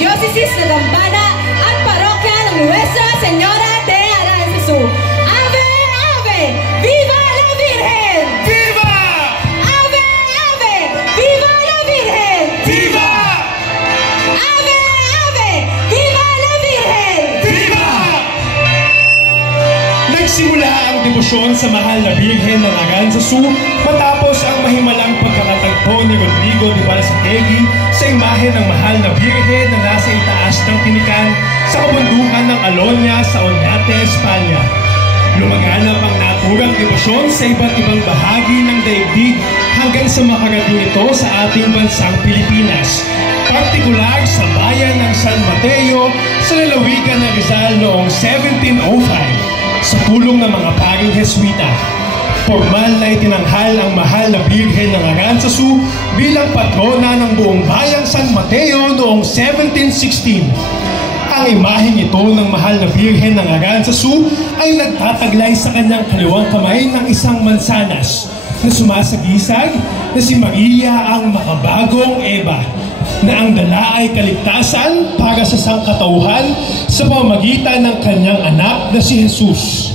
Diócesis de Dambana at Parokya ng Nuestra Señora de Aranzazu. Ave, Ave! Viva la Virgen! Viva! Ave, Ave! Viva la Virgen! Viva! Ave, Ave! Viva la Virgen! Viva! Nagsimula ang debosyon sa mahal na Birhen ng Aranzazu matapos ang mahimalang pagkakatagpo ni Rodrigo de Balasategui sa imahe ng mahal na Birhen na nasa itaas ng tinikan sa kabundukan ng Alonia sa Oñate, Espanya. Lumaganap ang naturang debosyon sa iba't ibang bahagi ng daigdig hanggang sa makarating ito sa ating bansang Pilipinas, partikular sa bayan ng San Mateo sa lalawigan ng Rizal noong 1705 sa tulong ng mga paring Jesuita. Formal na itinanghal ang mahal na Birhen ng Aranzazu bilang patrona ng buong bayang San Mateo noong 1716. Ang imaheng ito ng mahal na Birhen ng Aranzazu ay nagtataglay sa kanyang kaliwang kamay ng isang mansanas na sumasagisag na si Maria ang makabagong Eva, na ang dala ay kaligtasan para sa sangkatauhan sa pamamagitan ng kanyang anak na si Jesus.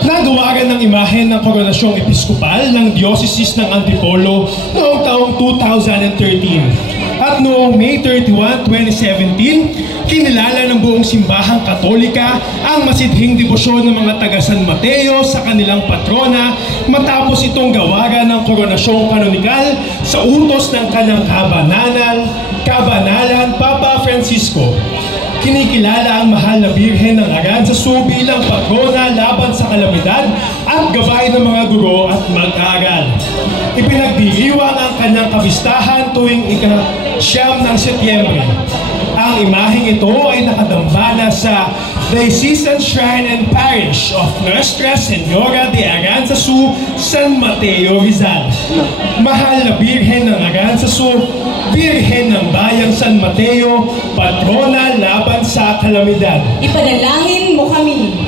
Nagawagan ng imahe ng Koronasyong Episkopal ng Diocese ng Antipolo noong taong 2013. At noong May 31, 2017, kinilala ng buong simbahang Katolika ang masidhing debosyon ng mga taga San Mateo sa kanilang patrona matapos itong gawagan ng Koronasyong Kanonikal sa utos ng kanyang kabanalan Papa Francisco. Kinikilala ang mahal na Birhen ng Aranzazu bilang patrona laban sa kalamidad at gabay ng mga guro at mag-aaral. Ipinagdiriwang ang kanyang kabistahan tuwing ika-9 ng Setyembre. Ang imaheng ito ay nakadambana sa Diocesan Shrine and Parish of Nuestra Señora de Aranzazu, San Mateo, Rizal. Mahal na Birhen ng Aranzazu, Birhen ng Bayang San Mateo, patrona laban sa kalamidad. Ipanalangin mo kami.